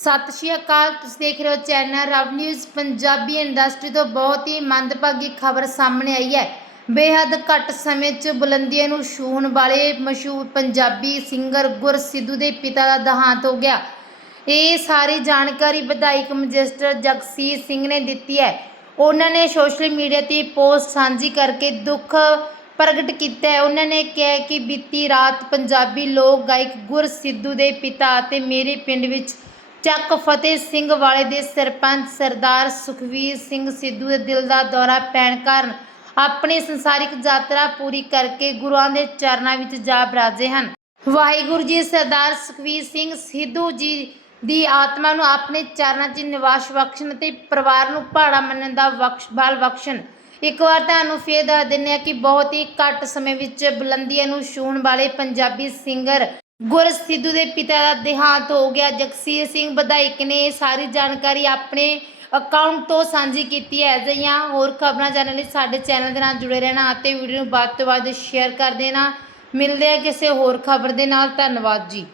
ਸਤਿ ਸ਼੍ਰੀ ਅਕਾਲ, ਤੁਸੀਂ ਦੇਖ ਰਹੇ ਹੋ ਚੈਨਲ ਰਵ ਨਿਊਜ਼। ਪੰਜਾਬੀ ਇੰਡਸਟਰੀ ਤੋਂ ਬਹੁਤ ਹੀ ਮੰਦਭਾਗੀ ਖਬਰ ਸਾਹਮਣੇ ਆਈ ਹੈ। ਬੇਹੱਦ ਘੱਟ ਸਮੇਂ 'ਚ ਬੁਲੰਦੀਆਂ ਨੂੰ ਛੂਹਣ ਵਾਲੇ ਮਸ਼ਹੂਰ ਪੰਜਾਬੀ ਸਿੰਗਰ ਗੁਰਸਿੱਧੂ ਦੇ ਪਿਤਾ ਦਾ ਦੇਹਾਂਤ ਹੋ ਗਿਆ। ਇਹ ਸਾਰੀ ਜਾਣਕਾਰੀ ਵਿਧਾਇਕ ਮਜਿਸਟਰ ਜਗਸੀਰ ਸਿੰਘ ਨੇ ਦਿੱਤੀ ਹੈ। ਉਹਨਾਂ ਨੇ ਸੋਸ਼ਲ ਮੀਡੀਆ ਤੇ ਪੋਸਟ ਸਾਂਝੀ ਕਰਕੇ ਦੁੱਖ ਪ੍ਰਗਟ ਕੀਤਾ ਹੈ। ਉਹਨਾਂ ਨੇ ਕਿਹਾ ਕਿ ਬੀਤੀ ਰਾਤ ਪੰਜਾਬੀ ਲੋਕ ਗਾਇਕ ਗੁਰਸਿੱਧੂ ਦੇ ਪਿਤਾ ਅਤੇ ਮੇਰੇ ਪਿੰਡ ਵਿੱਚ ਚੱਕ ਫਤਿਹ ਸਿੰਘ ਵਾਲੇ ਦੇ ਸਰਪੰਚ ਸਰਦਾਰ ਸੁਖਵੀਰ ਸਿੰਘ ਸਿੱਧੂ ਦੇ ਦਿਲ ਦਾ ਦੌਰਾ ਪੈਣ ਕਾਰਨ ਆਪਣੀ ਸੰਸਾਰਿਕ ਯਾਤਰਾ ਪੂਰੀ ਕਰਕੇ ਗੁਰੂਆਂ ਦੇ ਚਰਨਾਂ ਵਿੱਚ ਜਾ ਬਰਾਜੇ ਹਨ। ਵਾਹਿਗੁਰੂ ਜੀ, ਸਰਦਾਰ ਸੁਖਵੀਰ ਸਿੰਘ ਸਿੱਧੂ ਜੀ ਦੀ ਆਤਮਾ ਨੂੰ ਆਪਣੇ ਚਰਨਾਂ 'ਚ ਨਿਵਾਸ ਬਖਸ਼ਣ ਤੇ ਪਰਿਵਾਰ ਨੂੰ ਭਾੜਾ ਮੰਨਣ ਦਾ ਬਖਸ਼, ਬਲ ਬਖਸ਼ਣ। ਇੱਕ ਵਾਰ ਤੁਹਾਨੂੰ ਫੇਰ ਦੱਸ ਦਿੰਦੇ ਹਾਂ ਕਿ ਬਹੁਤ ਹੀ ਘੱਟ ਸਮੇਂ ਵਿੱਚ ਬੁਲੰਦੀਆਂ ਨੂੰ ਛੂਹਣ ਵਾਲੇ ਪੰਜਾਬੀ ਸਿੰਗਰ ਗੁਰ ਸਿੱਧੂ ਦੇ ਪਿਤਾ ਦਾ ਦੇਹਾਂਤ ਹੋ ਗਿਆ। ਜਗਸੀਰ ਸਿੰਘ ਵਿਧਾਇਕ ਨੇ ਇਹ ਸਾਰੀ ਜਾਣਕਾਰੀ ਆਪਣੇ ਅਕਾਊਂਟ ਤੋਂ ਸਾਂਝੀ ਕੀਤੀ ਹੈ। ਅਜਿਹੀਆਂ ਹੋਰ ਖਬਰਾਂ ਜਾਣਨ ਲਈ ਸਾਡੇ ਚੈਨਲ ਦੇ ਨਾਲ ਜੁੜੇ ਰਹਿਣਾ ਅਤੇ ਵੀਡੀਓ ਨੂੰ ਵੱਧ ਤੋਂ ਵੱਧ ਸ਼ੇਅਰ ਕਰ ਦੇਣਾ। ਮਿਲਦੇ ਆ ਕਿਸੇ ਹੋਰ ਖਬਰ ਦੇ ਨਾਲ। ਧੰਨਵਾਦ ਜੀ।